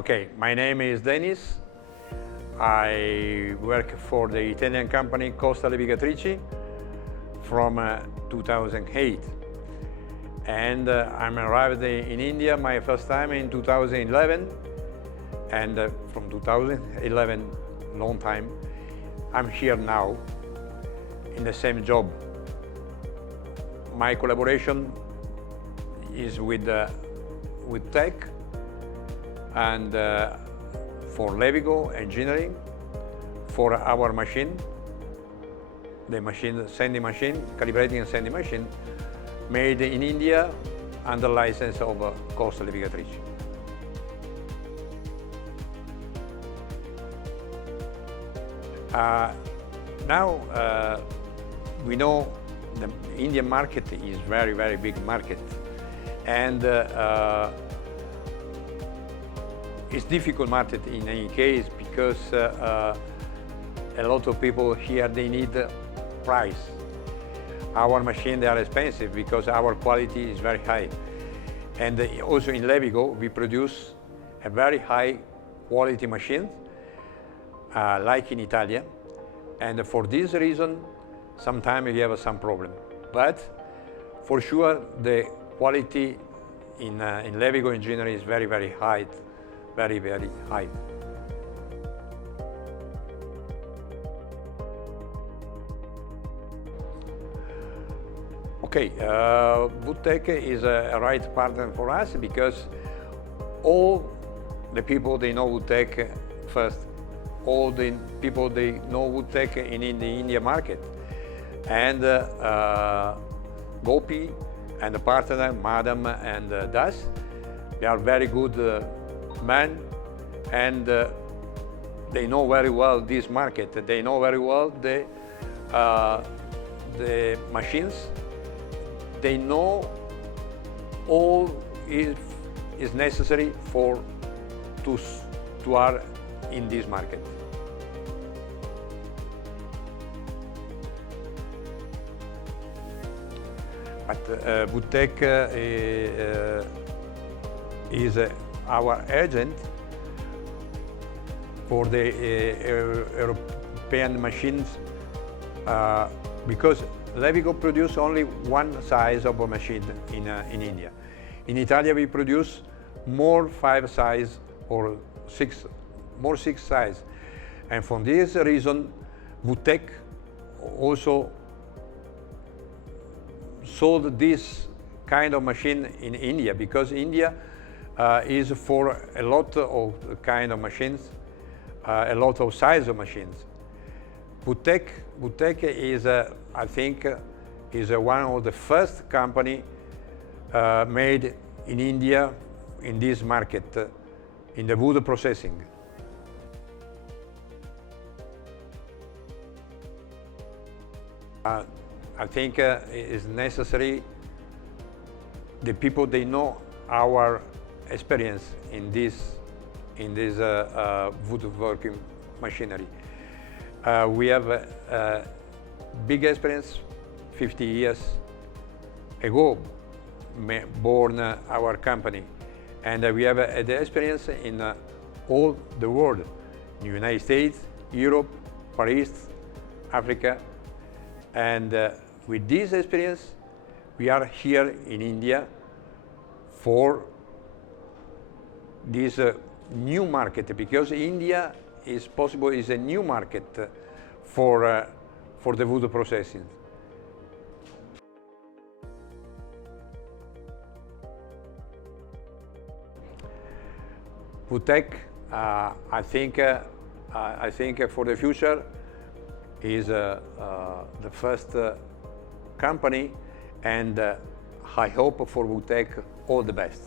Okay, my name is Denis. I work for the Italian company Costa Levigatrici from 2008. And I'm arrived in India my first time in 2011. And from 2011, long time, I'm here now in the same job. My collaboration is with Woodtech and for Levigo engineering, for our machine, the machine, sanding machine, calibrating and sanding machine, made in India under license of Costa Levigatrici. Now we know the Indian market is very, very big market, and it's difficult market in any case because a lot of people here, they need price. Our machines, they are expensive because our quality is very high. And also in Levigo, we produce a very high quality machine, like in Italy. And for this reason, sometimes we have some problem. But for sure, the quality in Levigo engineering is very, very high. Very, very high. Okay, Woodtech is a right partner for us because all the people, they know Woodtech first. All the people, they know Woodtech in the India market. And Gopi and the partner, Madam and Das, they are very good men, and they know very well this market. They know very well the machines. They know all is necessary to are in this market. But Woodtech is our agent for the European machines because Levigo produce only one size of a machine in India. In Italy we produce more 5 size or 6 size, and for this reason Woodtech also sold this kind of machine in India because India is for a lot of kind of machines, a lot of size of machines. Woodtech is, I think, is one of the first company made in India in this market, in the wood processing. I think it is necessary the people, they know our experience in this woodworking machinery. We have a big experience. 50 years ago born our company, and we have the experience in all the world, in the United States, Europe, Far East, Africa, and with this experience we are here in India for this new market, because India is a new market for the wood processing. Woodtech, I think for the future is the first company, and I hope for Woodtech all the best.